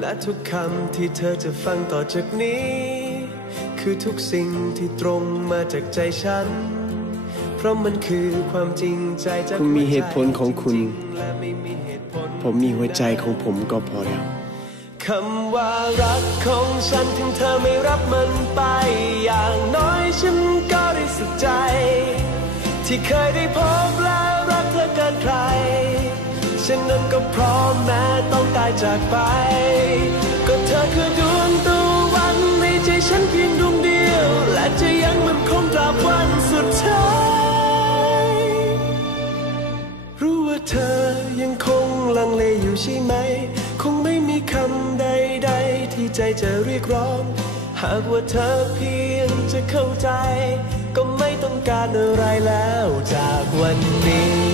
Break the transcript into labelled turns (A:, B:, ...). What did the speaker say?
A: และทุกคำที่เธอจะฟังต่อจากนี้ คือทุกสิ่งที่ตรงมาจากใจฉัน เพราะมันคือความจริงใจจาก
B: คุณมีเหตุผลของคุณ
A: จริๆและไม่มีเหตุผล
B: ผมมีหัวใจของผมก็พอแล้ว
A: คำว่ารักของฉันถึงเธอไม่รับมันไป อย่างน้อยฉันก็ได้สุขใจ ที่เคยได้พบและรักเธอเกินใคร ฉันนั้นก็พร้อมแม้ต้องตายจากไป ก็เธอคือดวงตะวันในใจฉันเพียงดวงเดียว และจะยังมันคงตราบวันสุดท้าย รู้ว่าเธอยังคงลังเลอยู่ใช่ไหม คงไม่มีคำใด ๆ ที่ใจจะเรียกร้อง หากว่าเธอเพียงจะเข้าใจ ก็ไม่ต้องการอะไรแล้วจากวันนี้